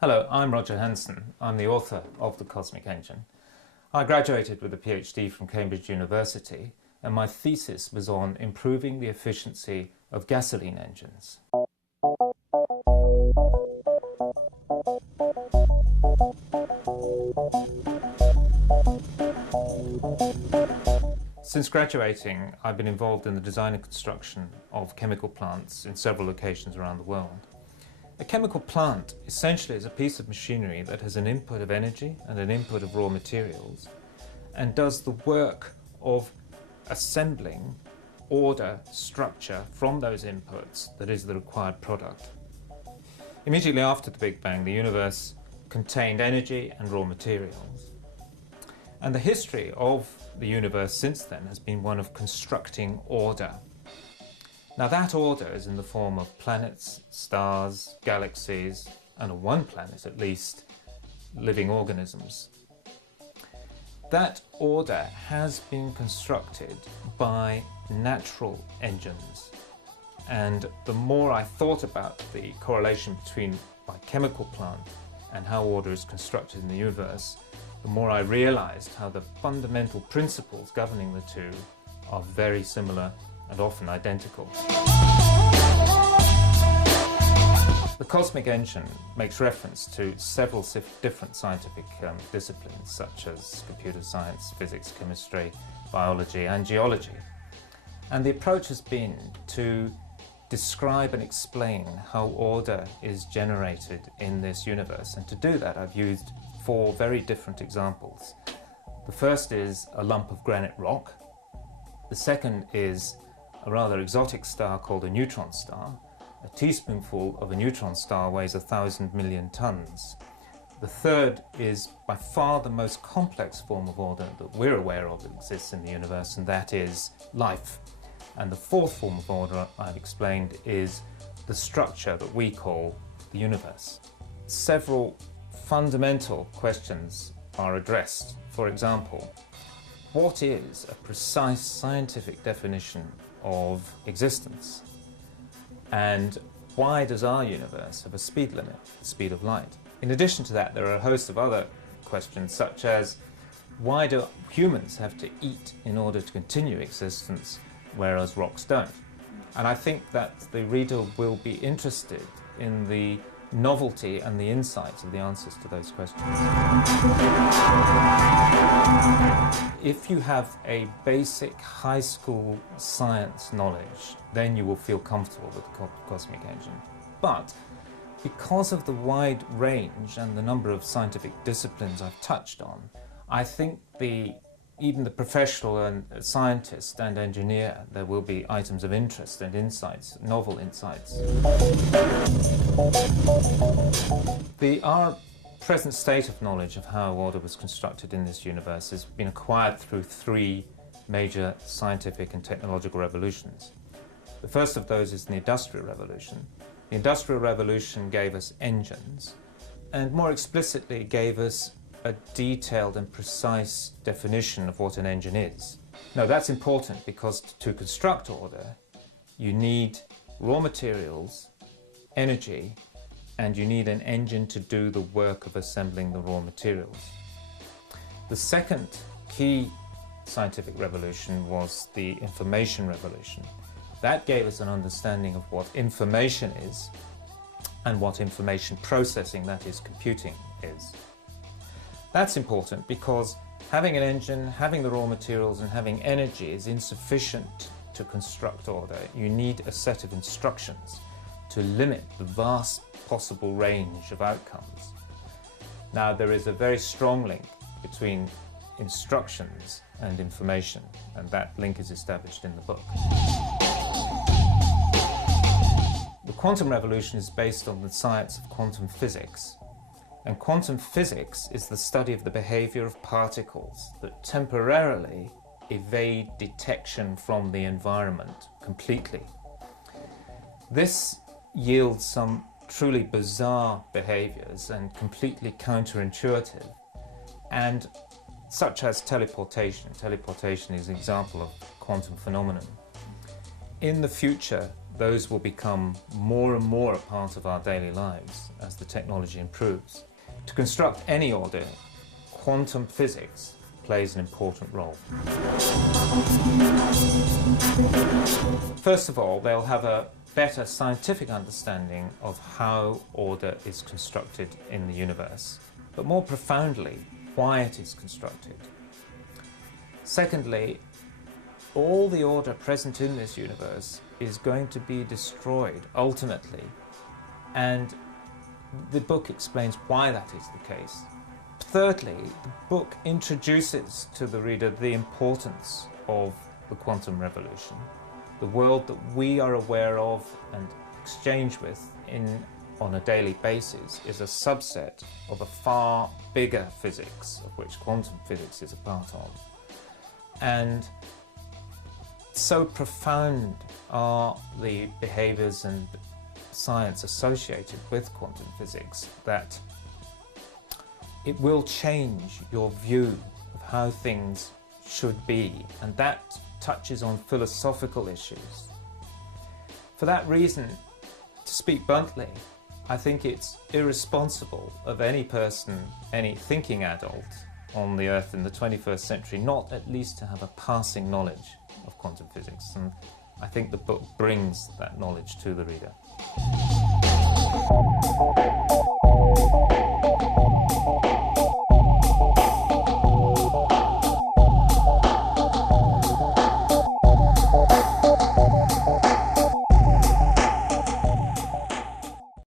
Hello, I'm Roger Hanson. I'm the author of The Cosmic Engine. I graduated with a PhD from Cambridge University, and my thesis was on improving the efficiency of gasoline engines. Since graduating, I've been involved in the design and construction of chemical plants in several locations around the world. A chemical plant essentially is a piece of machinery that has an input of energy and an input of raw materials and does the work of assembling order, structure from those inputs that is the required product. Immediately after the Big Bang, the universe contained energy and raw materials. And the history of the universe since then has been one of constructing order. Now that order is in the form of planets, stars, galaxies, and on one planet at least, living organisms. That order has been constructed by natural engines. And the more I thought about the correlation between my chemical plant and how order is constructed in the universe, the more I realized how the fundamental principles governing the two are very similar and often identical. The cosmic engine makes reference to several different scientific disciplines such as computer science, physics, chemistry, biology and geology. And the approach has been to describe and explain how order is generated in this universe. And to do that, I've used four very different examples. The first is a lump of granite rock. The second is a rather exotic star called a neutron star. A teaspoonful of a neutron star weighs 1,000 million tons. The third is by far the most complex form of order that we're aware of that exists in the universe, and that is life. And the fourth form of order I've explained is the structure that we call the universe. Several fundamental questions are addressed. For example, what is a precise scientific definition of existence? And why does our universe have a speed limit, the speed of light? In addition to that, there are a host of other questions, such as why do humans have to eat in order to continue existence, whereas rocks don't? And I think that the reader will be interested in the novelty and the insights of the answers to those questions. If you have a basic high school science knowledge, then you will feel comfortable with the cosmic engine. But because of the wide range and the number of scientific disciplines I've touched on, I think even the professional and scientist and engineer, there will be items of interest and insights, novel insights. Our present state of knowledge of how order was constructed in this universe has been acquired through three major scientific and technological revolutions. The first of those is the Industrial Revolution. The Industrial Revolution gave us engines, and more explicitly gave us a detailed and precise definition of what an engine is. Now that's important because to construct order, you need raw materials, energy, and you need an engine to do the work of assembling the raw materials. The second key scientific revolution was the Information Revolution. That gave us an understanding of what information is and what information processing, that is computing, is. That's important because having an engine, having the raw materials and having energy is insufficient to construct order. You need a set of instructions to limit the vast possible range of outcomes. Now there is a very strong link between instructions and information, and that link is established in the book. The quantum revolution is based on the science of quantum physics. And quantum physics is the study of the behavior of particles that temporarily evade detection from the environment completely. This yields some truly bizarre behaviors and completely counterintuitive, and such as teleportation. Teleportation is an example of quantum phenomenon. In the future, those will become more and more a part of our daily lives as the technology improves. To construct any order, quantum physics plays an important role. First of all, they'll have a better scientific understanding of how order is constructed in the universe, but more profoundly, why it is constructed. Secondly, all the order present in this universe is going to be destroyed ultimately, and the book explains why that is the case. Thirdly, the book introduces to the reader the importance of the quantum revolution. The world that we are aware of and exchange with on a daily basis is a subset of a far bigger physics, of which quantum physics is a part of. And so profound are the behaviours and science associated with quantum physics that it will change your view of how things should be, and that touches on philosophical issues. For that reason, to speak bluntly, I think it's irresponsible of any person, any thinking adult on the earth in the 21st century, not at least to have a passing knowledge of quantum physics, and I think the book brings that knowledge to the reader.